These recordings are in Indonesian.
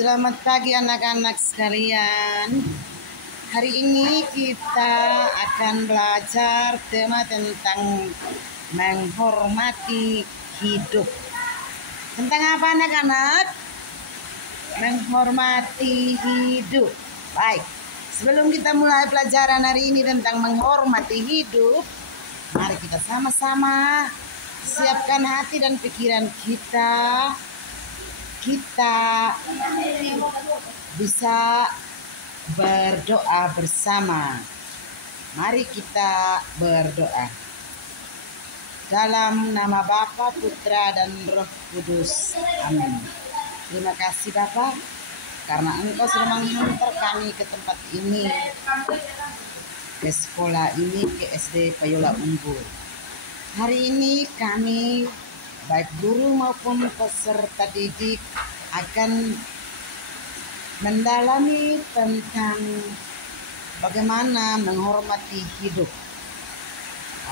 Selamat pagi anak-anak sekalian. Hari ini kita akan belajar tema tentang menghormati hidup. Tentang apa anak-anak? Menghormati hidup. Baik, sebelum kita mulai pelajaran hari ini tentang menghormati hidup, mari kita sama-sama siapkan hati dan pikiran kita bisa berdoa bersama. Mari kita berdoa. Dalam nama Bapa, Putra, dan Roh Kudus. Amin. Terima kasih Bapa, karena Engkau sudah menghantar kami ke tempat ini, ke sekolah ini, ke SD Payola Unggul. Hari ini kami, baik guru maupun peserta didik, akan mendalami tentang bagaimana menghormati hidup.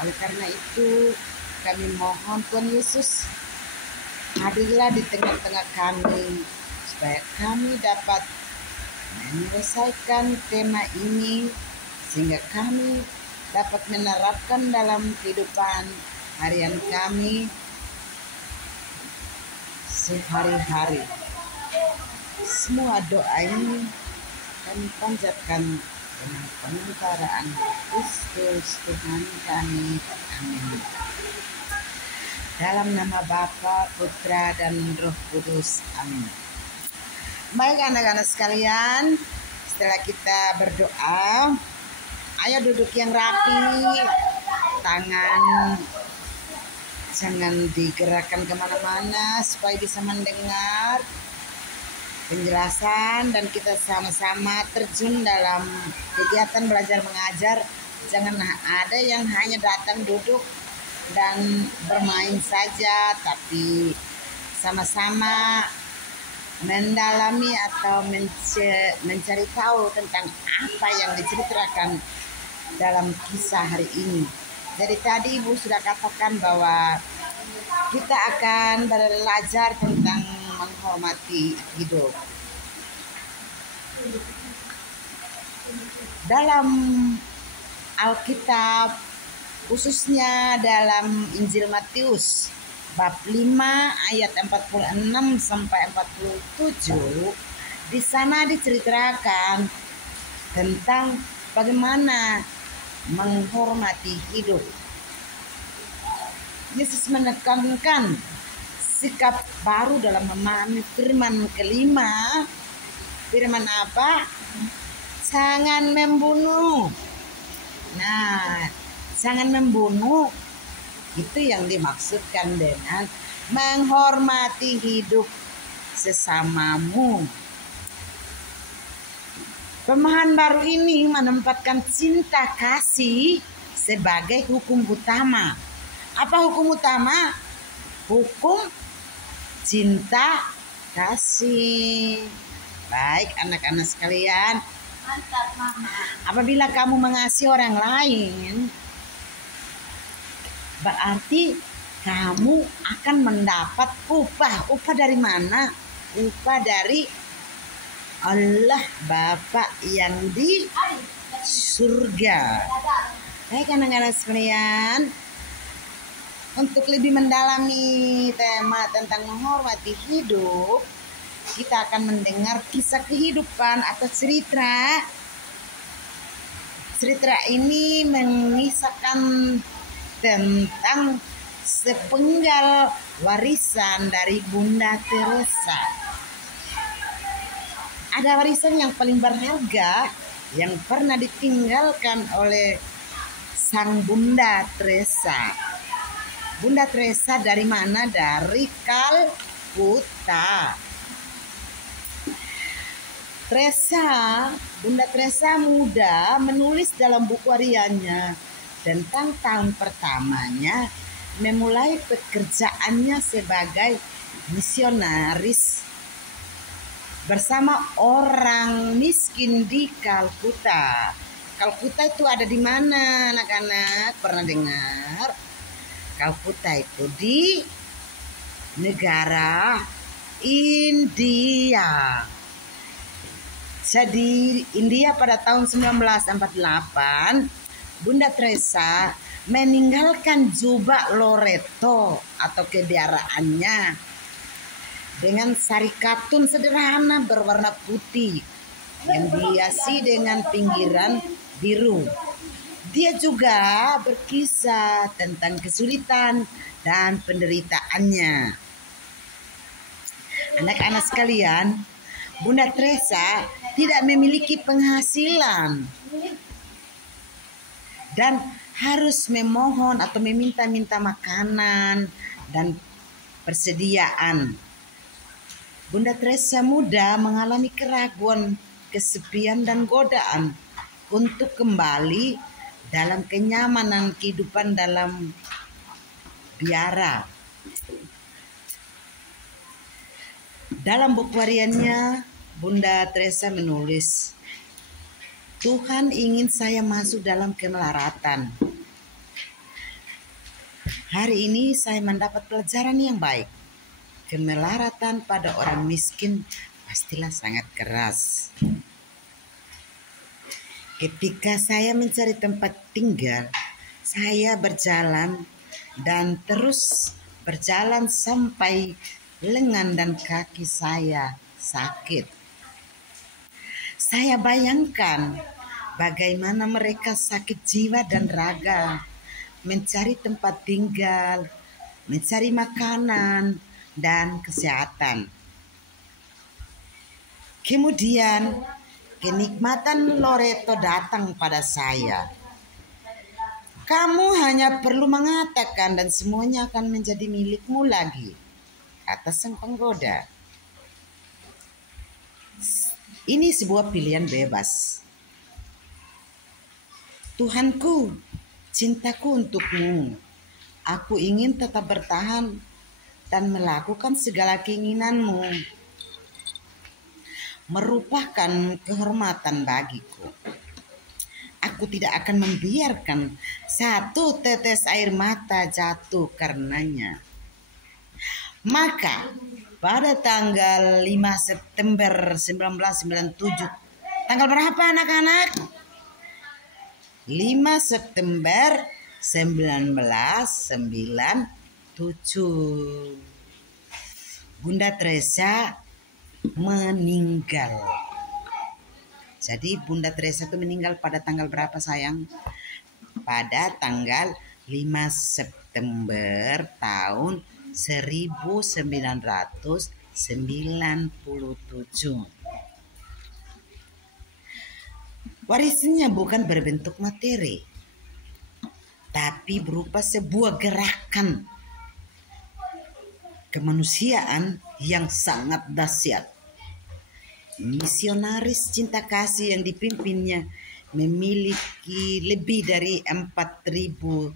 Oleh karena itu, kami mohon Tuhan Yesus, hadirlah di tengah-tengah kami, supaya kami dapat menyelesaikan tema ini, sehingga kami dapat menerapkan dalam kehidupan harian kami sehari-hari. Semua doa ini kami panjatkan dengan pengantaraan Kristus Tuhan kami. Amin. Dalam nama Bapa, Putra, dan Roh Kudus. Amin. Baik anak-anak sekalian, setelah kita berdoa, ayo duduk yang rapi, tangan jangan digerakkan kemana-mana supaya bisa mendengar penjelasan, dan kita sama-sama terjun dalam kegiatan belajar mengajar. Jangan ada yang hanya datang duduk dan bermain saja, tapi sama-sama mendalami atau mencari tahu tentang apa yang diceritakan dalam kisah hari ini. Jadi tadi Ibu sudah katakan bahwa kita akan belajar tentang menghormati hidup. Dalam Alkitab, khususnya dalam Injil Matius bab 5 ayat 46 sampai 47, di sana diceritakan tentang bagaimana menghormati hidup. Yesus menekankan sikap baru dalam memahami firman kelima. Firman apa? Jangan membunuh. Nah, jangan membunuh itu yang dimaksudkan dengan menghormati hidup sesamamu. Pemahaman baru ini menempatkan cinta kasih sebagai hukum utama. Apa hukum utama? Hukum cinta kasih. Baik anak-anak sekalian, mantap Mama. Apabila kamu mengasihi orang lain, berarti kamu akan mendapat upah. Upah dari mana? Upah dari Allah Bapa yang di surga. Baik anak-anak sekalian, untuk lebih mendalami tema tentang menghormati hidup, kita akan mendengar kisah kehidupan atau cerita. Cerita ini mengisahkan tentang sepenggal warisan dari Bunda Teresa. Ada warisan yang paling berharga yang pernah ditinggalkan oleh sang Bunda Teresa. Bunda Teresa dari mana? Dari Kalkuta. Bunda Teresa muda menulis dalam buku hariannya tentang tahun pertamanya memulai pekerjaannya sebagai misionaris bersama orang miskin di Kalkuta. Kalkuta itu ada di mana anak-anak? Pernah dengar? Kalkuta itu di negara India. Jadi India pada tahun 1948, Bunda Teresa meninggalkan jubah Loreto atau kendaraannya dengan sari katun sederhana berwarna putih yang dihiasi dengan pinggiran biru. Dia juga berkisah tentang kesulitan dan penderitaannya. Anak-anak sekalian, Bunda Teresa tidak memiliki penghasilan dan harus memohon atau meminta-minta makanan dan persediaan. Bunda Teresa muda mengalami keraguan, kesepian dan godaan untuk kembali dalam kenyamanan kehidupan dalam biara. Dalam buku hariannya, Bunda Teresa menulis, Tuhan ingin saya masuk dalam kemelaratan. Hari ini saya mendapat pelajaran yang baik. Kemelaratan pada orang miskin pastilah sangat keras. Ketika saya mencari tempat tinggal, saya berjalan dan terus berjalan sampai lengan dan kaki saya sakit. Saya bayangkan bagaimana mereka sakit jiwa dan raga, mencari tempat tinggal, mencari makanan, dan kesehatan. Kemudian kenikmatan Loreto datang pada saya. Kamu hanya perlu mengatakan dan semuanya akan menjadi milikmu lagi, kata sang penggoda. Ini sebuah pilihan bebas. Tuhanku, cintaku untukmu. Aku ingin tetap bertahan dan melakukan segala keinginanmu. Merupakan kehormatan bagiku. Aku tidak akan membiarkan satu tetes air mata jatuh karenanya. Maka pada tanggal 5 September 1997, tanggal berapa anak-anak? 5 September 1997. Bunda Teresa meninggal. Jadi Bunda Teresa itu meninggal pada tanggal berapa sayang? Pada tanggal 5 September tahun 1997. Warisannya bukan berbentuk materi, tapi berupa sebuah gerakan kemanusiaan yang sangat dahsyat. Misionaris cinta kasih yang dipimpinnya memiliki lebih dari 4.000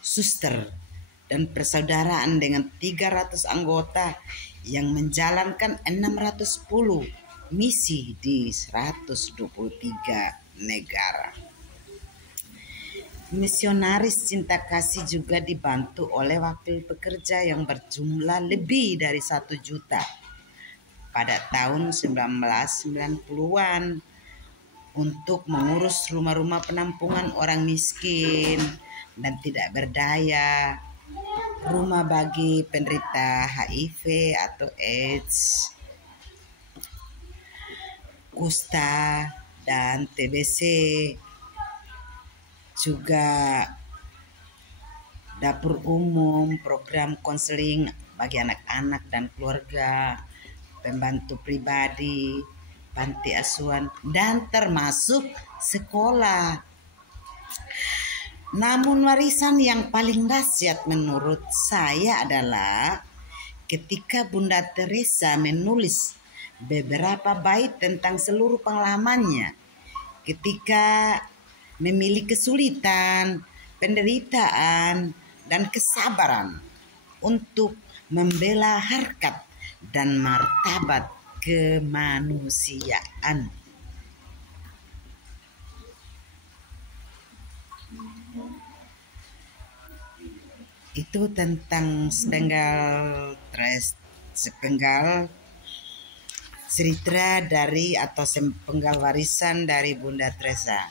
suster dan persaudaraan dengan 300 anggota yang menjalankan 610 misi di 123 negara. Misionaris cinta kasih juga dibantu oleh wakil pekerja yang berjumlah lebih dari 1 juta pada tahun 1990-an untuk mengurus rumah-rumah penampungan orang miskin dan tidak berdaya, rumah bagi penderita HIV atau AIDS, kusta, dan TBC, juga dapur umum, program konseling bagi anak-anak dan keluarga, pembantu pribadi, panti asuhan, dan termasuk sekolah. Namun warisan yang paling dahsyat menurut saya adalah ketika Bunda Teresa menulis beberapa bait tentang seluruh pengalamannya ketika memiliki kesulitan, penderitaan, dan kesabaran untuk membela harkat dan martabat kemanusiaan. Itu tentang sepenggal cerita dari atau sepenggal warisan dari Bunda Teresa.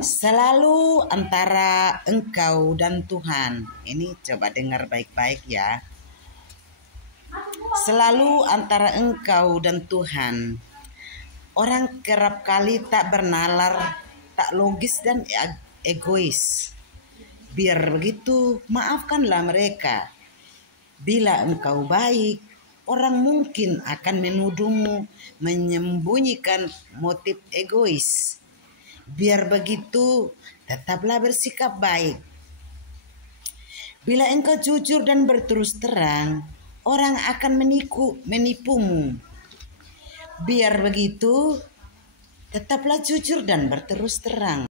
Selalu antara engkau dan Tuhan. Ini coba dengar baik-baik ya. Selalu antara engkau dan Tuhan. Orang kerap kali tak bernalar, tak logis dan egois. Biar begitu, maafkanlah mereka. Bila engkau baik, orang mungkin akan menuduhmu menyembunyikan motif egois. Biar begitu, tetaplah bersikap baik. Bila engkau jujur dan berterus terang, orang akan menipumu. Biar begitu, tetaplah jujur dan berterus terang.